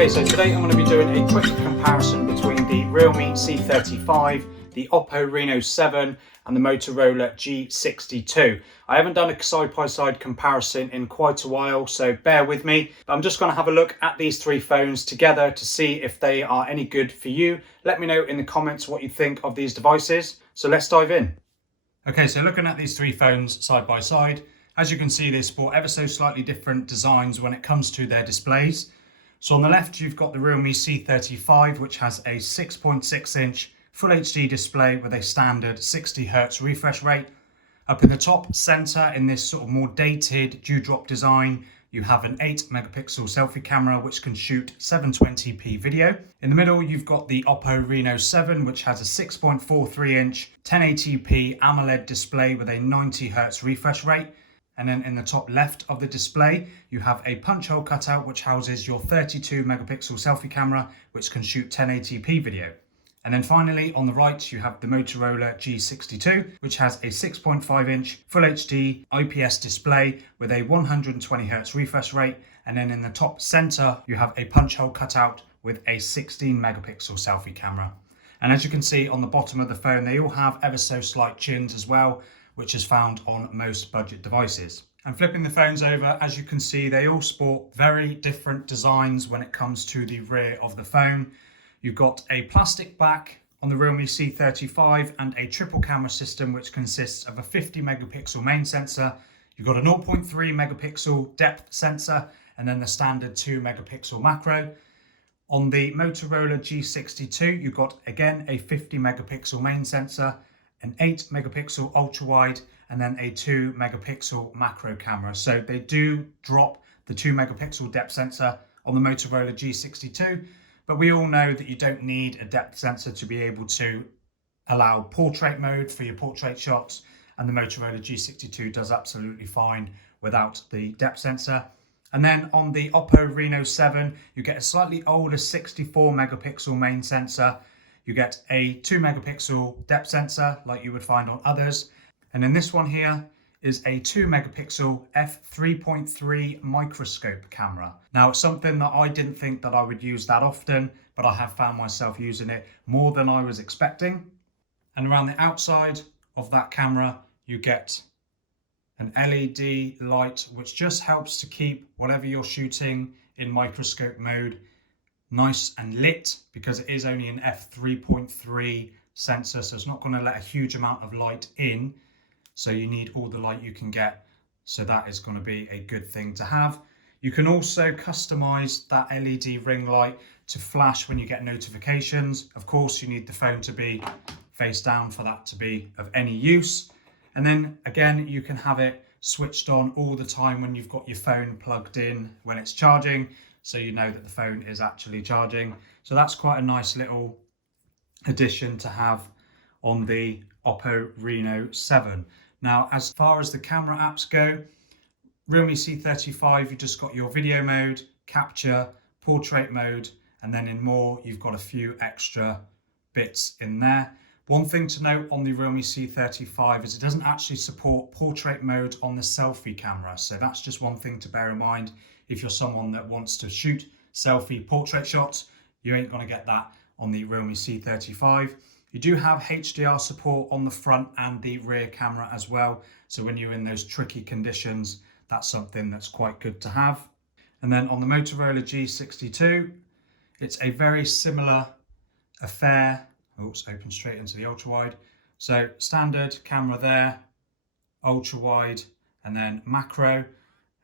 Okay, so today I'm going to be doing a quick comparison between the Realme C35, the Oppo Reno 7 and the Motorola G62. I haven't done a side-by-side comparison in quite a while, so bear with me. But I'm just going to have a look at these three phones together to see if they are any good for you. Let me know in the comments what you think of these devices. So let's dive in. Okay, so looking at these three phones side by side, as you can see, they sport ever so slightly different designs when it comes to their displays. So on the left, you've got the Realme C35, which has a 6.6-inch Full HD display with a standard 60Hz refresh rate. Up in the top center, in this sort of more dated dewdrop design, you have an 8-megapixel selfie camera which can shoot 720p video. In the middle, you've got the Oppo Reno 7, which has a 6.43-inch 1080p AMOLED display with a 90Hz refresh rate. And then in the top left of the display, you have a punch hole cutout which houses your 32-megapixel selfie camera, which can shoot 1080p video. And then finally, on the right, you have the Motorola G62, which has a 6.5-inch Full HD IPS display with a 120Hz refresh rate. And then in the top center, you have a punch hole cutout with a 16-megapixel selfie camera. And as you can see on the bottom of the phone, they all have ever so slight chins as well, which is found on most budget devices. And flipping the phones over, as you can see, they all sport very different designs when it comes to the rear of the phone. You've got a plastic back on the Realme C35 and a triple camera system, which consists of a 50-megapixel main sensor. You've got a 0.3 megapixel depth sensor, and then the standard 2-megapixel macro. On the Motorola G62, you've got, again, a 50-megapixel main sensor, an 8-megapixel ultra-wide, and then a 2-megapixel macro camera. So they do drop the 2-megapixel depth sensor on the Motorola G62, but we all know that you don't need a depth sensor to be able to allow portrait mode for your portrait shots, and the Motorola G62 does absolutely fine without the depth sensor. And then on the Oppo Reno 7, you get a slightly older 64-megapixel main sensor. You get a 2-megapixel depth sensor like you would find on others. And then this one here is a 2-megapixel f3.3 microscope camera. Now, it's something that I didn't think that I would use that often, but I have found myself using it more than I was expecting. And around the outside of that camera, you get an LED light, which just helps to keep whatever you're shooting in microscope mode nice and lit, because it is only an f3.3 sensor, so it's not going to let a huge amount of light in. So you need all the light you can get. So that is going to be a good thing to have. You can also customize that LED ring light to flash when you get notifications. Of course, you need the phone to be face down for that to be of any use. And then again, you can have it switched on all the time when you've got your phone plugged in when it's charging, so you know that the phone is actually charging. So that's quite a nice little addition to have on the Oppo Reno 7. Now, as far as the camera apps go, Realme C35, you just got your video mode, capture, portrait mode, and then in more, you've got a few extra bits in there. One thing to note on the Realme C35 is it doesn't actually support portrait mode on the selfie camera. So that's just one thing to bear in mind. If you're someone that wants to shoot selfie portrait shots, you ain't going to get that on the Realme C35. You do have HDR support on the front and the rear camera as well. So when you're in those tricky conditions, that's something that's quite good to have. And then on the Motorola G62, it's a very similar affair. Oops, open straight into the ultra wide. So standard camera there, ultra wide, and then macro.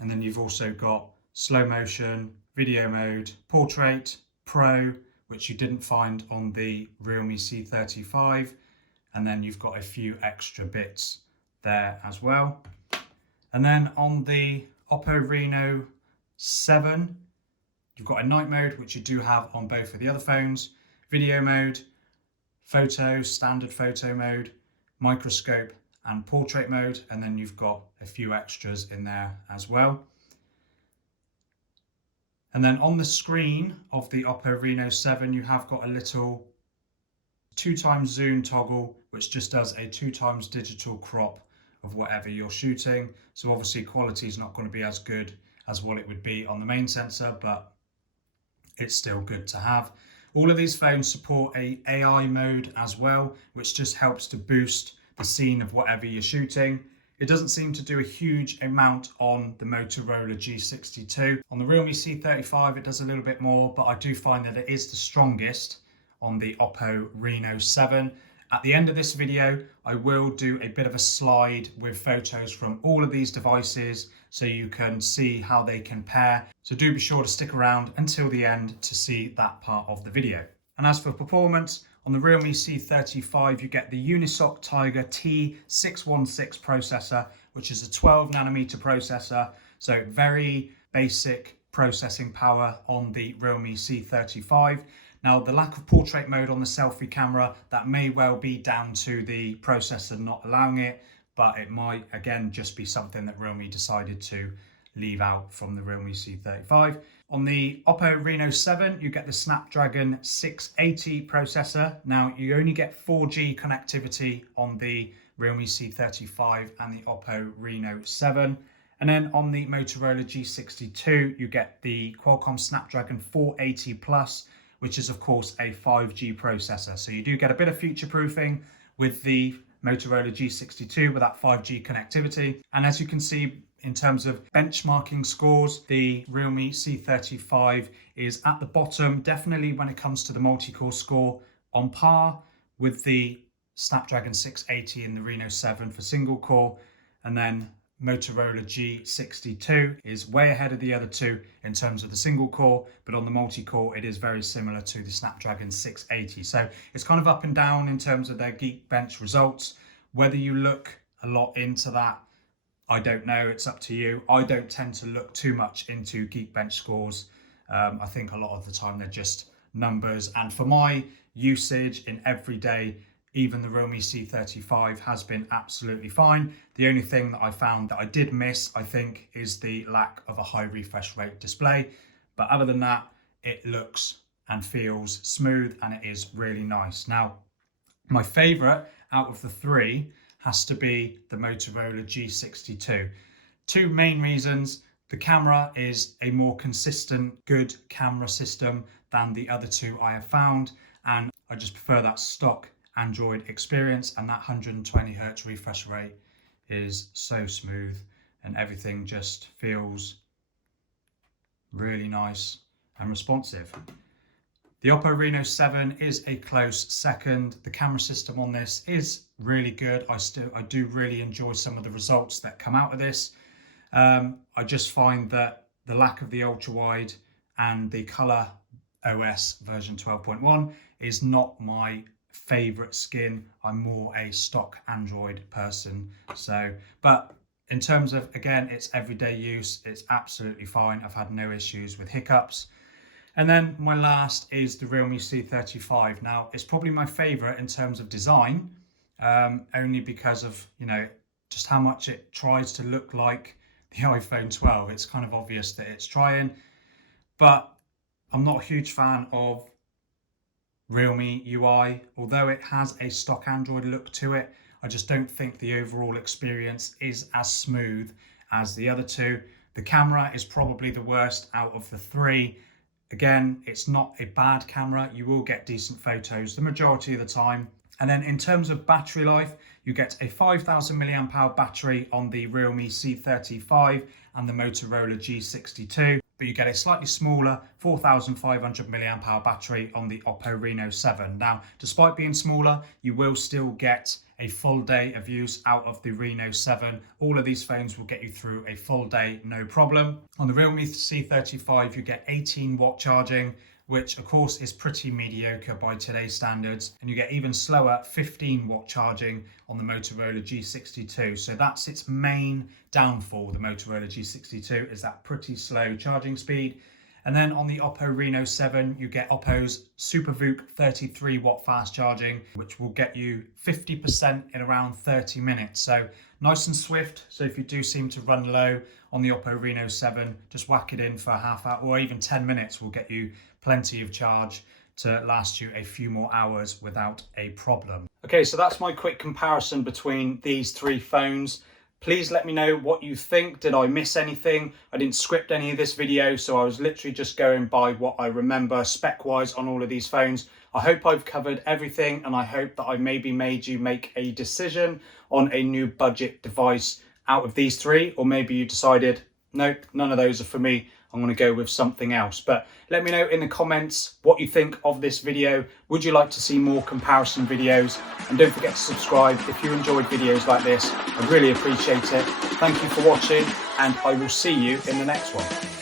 And then you've also got slow motion, video mode, portrait, pro, which you didn't find on the Realme C35. And then you've got a few extra bits there as well. And then on the Oppo Reno 7, you've got a night mode, which you do have on both of the other phones, video mode, photo, standard photo mode, microscope and portrait mode. And then you've got a few extras in there as well. And then on the screen of the Oppo Reno 7, you have got a little 2x zoom toggle, which just does a 2x digital crop of whatever you're shooting. So obviously quality is not going to be as good as what it would be on the main sensor, but it's still good to have. All of these phones support a AI mode as well, which just helps to boost the scene of whatever you're shooting. It doesn't seem to do a huge amount on the Motorola G62. On the Realme C35, it does a little bit more, but I do find that it is the strongest on the Oppo Reno 7. At the end of this video, I will do a bit of a slide with photos from all of these devices so you can see how they compare. So do be sure to stick around until the end to see that part of the video. And as for performance, on the Realme C35, you get the Unisoc Tiger T616 processor, which is a 12 nanometer processor. So very basic processing power on the Realme C35. Now, the lack of portrait mode on the selfie camera, that may well be down to the processor not allowing it, but it might, again, just be something that Realme decided to leave out from the Realme C35. On the Oppo Reno 7, you get the Snapdragon 680 processor. Now, you only get 4G connectivity on the Realme C35 and the Oppo Reno 7. And then on the Motorola G62, you get the Qualcomm Snapdragon 480 Plus, which is of course a 5G processor. So you do get a bit of future proofing with the Motorola G62 with that 5G connectivity. And as you can see, in terms of benchmarking scores, the Realme C35 is at the bottom, definitely when it comes to the multi-core score, on par with the Snapdragon 680 in the Reno 7 for single core. And then Motorola G62 is way ahead of the other two in terms of the single core, but on the multi-core it is very similar to the Snapdragon 680. So it's kind of up and down in terms of their Geekbench results. Whether you look a lot into that, I don't know, it's up to you. I don't tend to look too much into Geekbench scores. I think a lot of the time they're just numbers, and for my usage in everyday, even the Realme C35 has been absolutely fine. The only thing that I found that I did miss, I think, is the lack of a high refresh rate display. But other than that, it looks and feels smooth and it is really nice. Now, my favorite out of the three has to be the Motorola G62. Two main reasons. The camera is a more consistent, good camera system than the other two I have found. And I just prefer that stock Android experience, and that 120 Hz refresh rate is so smooth and everything just feels really nice and responsive. The Oppo Reno 7 is a close second. The camera system on this is really good. I do really enjoy some of the results that come out of this. I just find that the lack of the ultra wide and the color OS version 12.1 is not my favorite skin. I'm more a stock Android person. So, but in terms of, again, it's everyday use, it's absolutely fine. I've had no issues with hiccups. And then my last is the Realme C35. Now, it's probably my favorite in terms of design, only because of, you know, just how much it tries to look like the iPhone 12. It's kind of obvious that it's trying, but I'm not a huge fan of Realme UI. Although it has a stock Android look to it, I just don't think the overall experience is as smooth as the other two. The camera is probably the worst out of the three. Again, it's not a bad camera. You will get decent photos the majority of the time. And then in terms of battery life, you get a 5,000 milliamp hour battery on the Realme C35 and the Motorola G62, but you get a slightly smaller 4,500 milliamp hour battery on the Oppo Reno 7. Now, despite being smaller, you will still get a full day of use out of the Reno 7. All of these phones will get you through a full day, no problem. On the Realme C35, you get 18-watt charging, which of course is pretty mediocre by today's standards. And you get even slower 15-watt charging on the Motorola G62. So that's its main downfall, the Motorola G62, is that pretty slow charging speed. And then on the Oppo Reno 7, you get Oppo's SuperVOOC 33-watt fast charging, which will get you 50% in around 30 minutes. So nice and swift. So if you do seem to run low on the Oppo Reno 7, just whack it in for a half hour or even 10 minutes will get you plenty of charge to last you a few more hours without a problem. Okay, so that's my quick comparison between these three phones. Please let me know what you think. Did I miss anything? I didn't script any of this video, so I was literally just going by what I remember spec-wise on all of these phones. I hope I've covered everything, and I hope that I maybe made you make a decision on a new budget device out of these three, or maybe you decided, nope, none of those are for me. I'm going to go with something else. But let me know in the comments what you think of this video. Would you like to see more comparison videos? And don't forget to subscribe if you enjoyed videos like this. I'd really appreciate it. Thank you for watching, and I will see you in the next one.